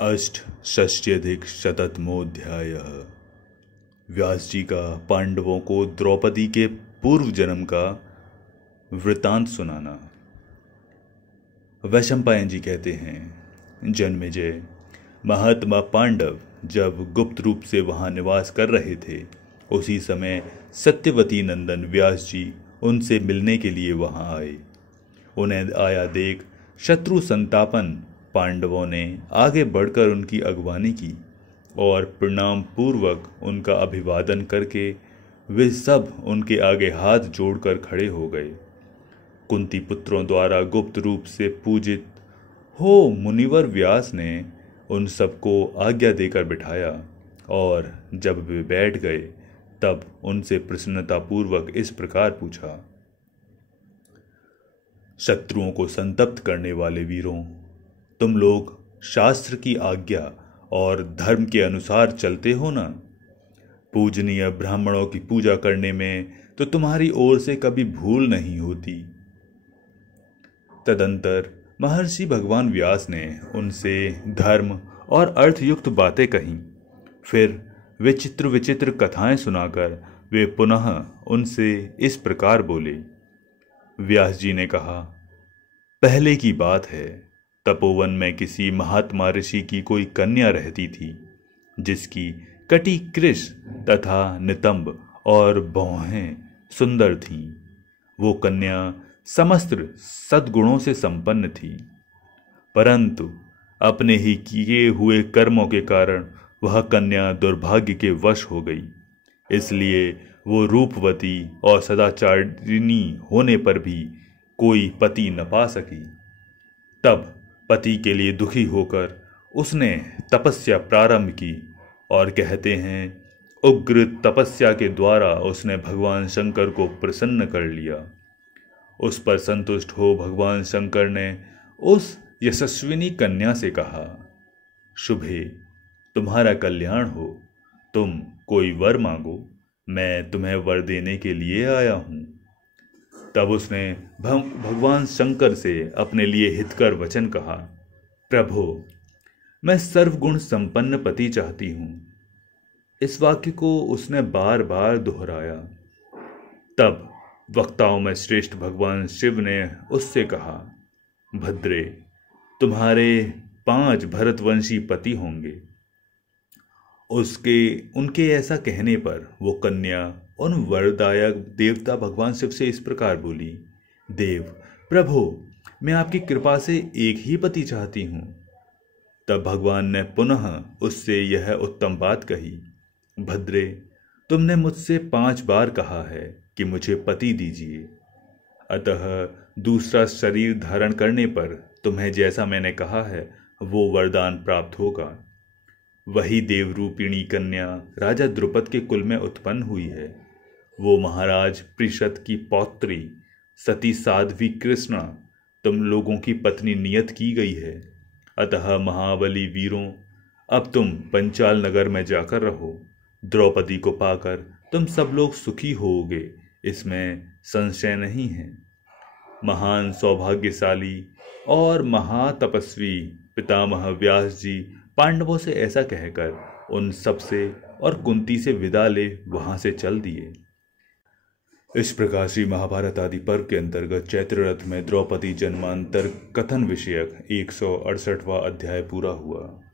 अष्टषष्ट्यधिकशततमोऽध्यायः। व्यास जी का पांडवों को द्रौपदी के पूर्व जन्म का वृतांत सुनाना। वैशंपायन जी कहते हैं, जन्मेजय, महात्मा पांडव जब गुप्त रूप से वहां निवास कर रहे थे, उसी समय सत्यवती नंदन व्यास जी उनसे मिलने के लिए वहां आए। उन्हें आया देख शत्रु संतापन पांडवों ने आगे बढ़कर उनकी अगवानी की और प्रणाम पूर्वक उनका अभिवादन करके वे सब उनके आगे हाथ जोड़कर खड़े हो गए। कुंती पुत्रों द्वारा गुप्त रूप से पूजित हो मुनिवर व्यास ने उन सबको आज्ञा देकर बिठाया और जब वे बैठ गए तब उनसे प्रसन्नतापूर्वक इस प्रकार पूछा। शत्रुओं को संतप्त करने वाले वीरों, तुम लोग शास्त्र की आज्ञा और धर्म के अनुसार चलते हो ना? पूजनीय ब्राह्मणों की पूजा करने में तो तुम्हारी ओर से कभी भूल नहीं होती। तदंतर महर्षि भगवान व्यास ने उनसे धर्म और अर्थयुक्त बातें कहीं। फिर विचित्र विचित्र कथाएं सुनाकर वे पुनः उनसे इस प्रकार बोले। व्यास जी ने कहा, पहले की बात है, तपोवन में किसी महात्मा ऋषि की कोई कन्या रहती थी, जिसकी कटी कृश तथा नितंब और भौहें सुंदर थीं। वो कन्या समस्त सद्गुणों से संपन्न थी, परंतु अपने ही किए हुए कर्मों के कारण वह कन्या दुर्भाग्य के वश हो गई। इसलिए वो रूपवती और सदाचारिणी होने पर भी कोई पति न पा सकी। तब पति के लिए दुखी होकर उसने तपस्या प्रारंभ की और कहते हैं, उग्र तपस्या के द्वारा उसने भगवान शंकर को प्रसन्न कर लिया। उस पर संतुष्ट हो भगवान शंकर ने उस यशस्विनी कन्या से कहा, शुभे, तुम्हारा कल्याण हो, तुम कोई वर मांगो, मैं तुम्हें वर देने के लिए आया हूं। तब उसने भगवान शंकर से अपने लिए हितकर वचन कहा, प्रभो, मैं सर्वगुण संपन्न पति चाहती हूं। इस वाक्य को उसने बार बार दोहराया। तब वक्ताओं में श्रेष्ठ भगवान शिव ने उससे कहा, भद्रे, तुम्हारे 5 भरतवंशी पति होंगे। उनके ऐसा कहने पर वो कन्या उन वरदायक देवता भगवान शिव से इस प्रकार बोली, देव प्रभु, मैं आपकी कृपा से एक ही पति चाहती हूँ। तब भगवान ने पुनः उससे यह उत्तम बात कही, भद्रे, तुमने मुझसे 5 बार कहा है कि मुझे पति दीजिए, अतः दूसरा शरीर धारण करने पर तुम्हें जैसा मैंने कहा है वो वरदान प्राप्त होगा। वही देवरूपिणी कन्या राजा द्रुपद के कुल में उत्पन्न हुई है। वो महाराज प्रीशत की पौत्री सती साध्वी कृष्णा तुम लोगों की पत्नी नियत की गई है। अतः महाबली वीरों, अब तुम पंचाल नगर में जाकर रहो। द्रौपदी को पाकर तुम सब लोग सुखी होोगे, इसमें संशय नहीं है। महान सौभाग्यशाली और महातपस्वी पितामह व्यास जी पांडवों से ऐसा कहकर उन सब से और कुंती से विदा ले वहां से चल दिए। इस प्रकार श्री महाभारत आदि पर्व के अंतर्गत चैत्र रथ में द्रौपदी जन्मांतर कथन विषयक 168वां अध्याय पूरा हुआ।